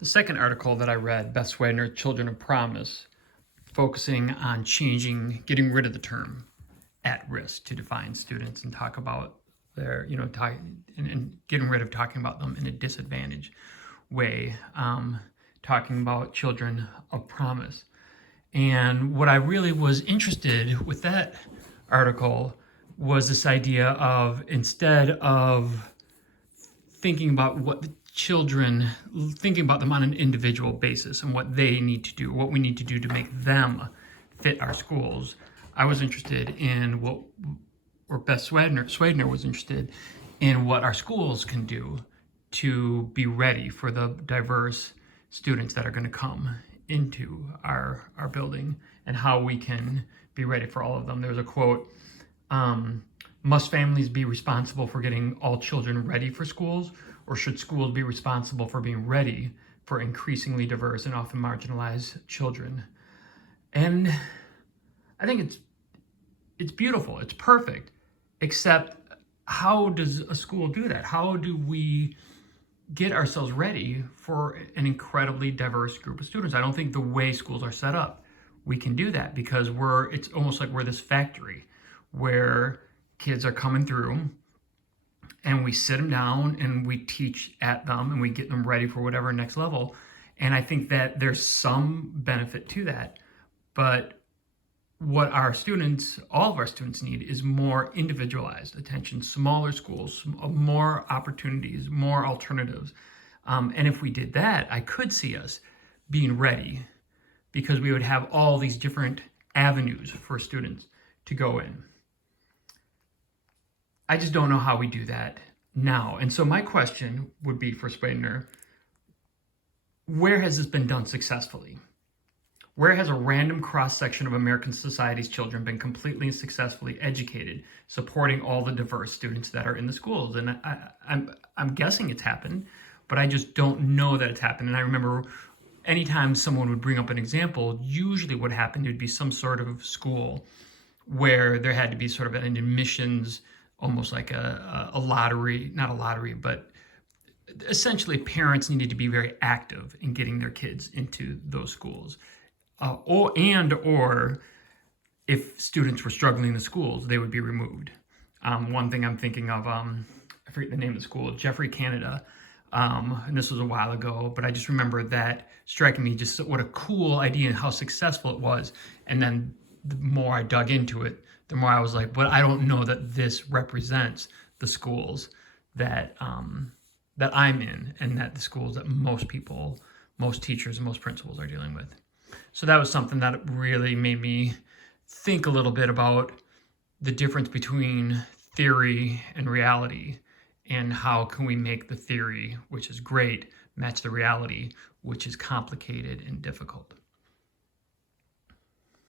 The second article that I read, Beth Swedner, Children of Promise, focusing on getting rid of the term at risk to define students and talk about their, and getting rid of talking about them in a disadvantaged way, talking about children of promise. And what I really was interested with that article was this idea of, instead of thinking about thinking about them on an individual basis and what they need to do, what we need to do to make them fit our schools. I was interested in Beth Swedner was interested in what our schools can do to be ready for the diverse students that are going to come into our building, and how we can be ready for all of them. There's a quote, must families be responsible for getting all children ready for schools, or should schools be responsible for being ready for increasingly diverse and often marginalized children? And I think it's beautiful, it's perfect, except how does a school do that? How do we get ourselves ready for an incredibly diverse group of students? I don't think the way schools are set up, we can do that, because it's almost like we're this factory where kids are coming through and we sit them down and we teach at them and we get them ready for whatever next level. And I think that there's some benefit to that. But what all of our students need is more individualized attention, smaller schools, more opportunities, more alternatives. And if we did that, I could see us being ready, because we would have all these different avenues for students to go in. I just don't know how we do that now. And so my question would be for Swedner, where has this been done successfully? Where has a random cross-section of American society's children been completely and successfully educated, supporting all the diverse students that are in the schools? And I'm guessing it's happened, but I just don't know that it's happened. And I remember anytime someone would bring up an example, usually what happened would be some sort of school where there had to be sort of an admissions, almost like a lottery, not a lottery, but essentially parents needed to be very active in getting their kids into those schools. Or if students were struggling in the schools, they would be removed. One thing I'm thinking of, I forget the name of the school, Jeffrey Canada, and this was a while ago, but I just remember that striking me, just what a cool idea and how successful it was. And then the more I dug into it, the more I was like, but I don't know that this represents the schools that I'm in, and that the schools that most people, most teachers, and most principals are dealing with. So that was something that really made me think a little bit about the difference between theory and reality, and how can we make the theory, which is great, match the reality, which is complicated and difficult.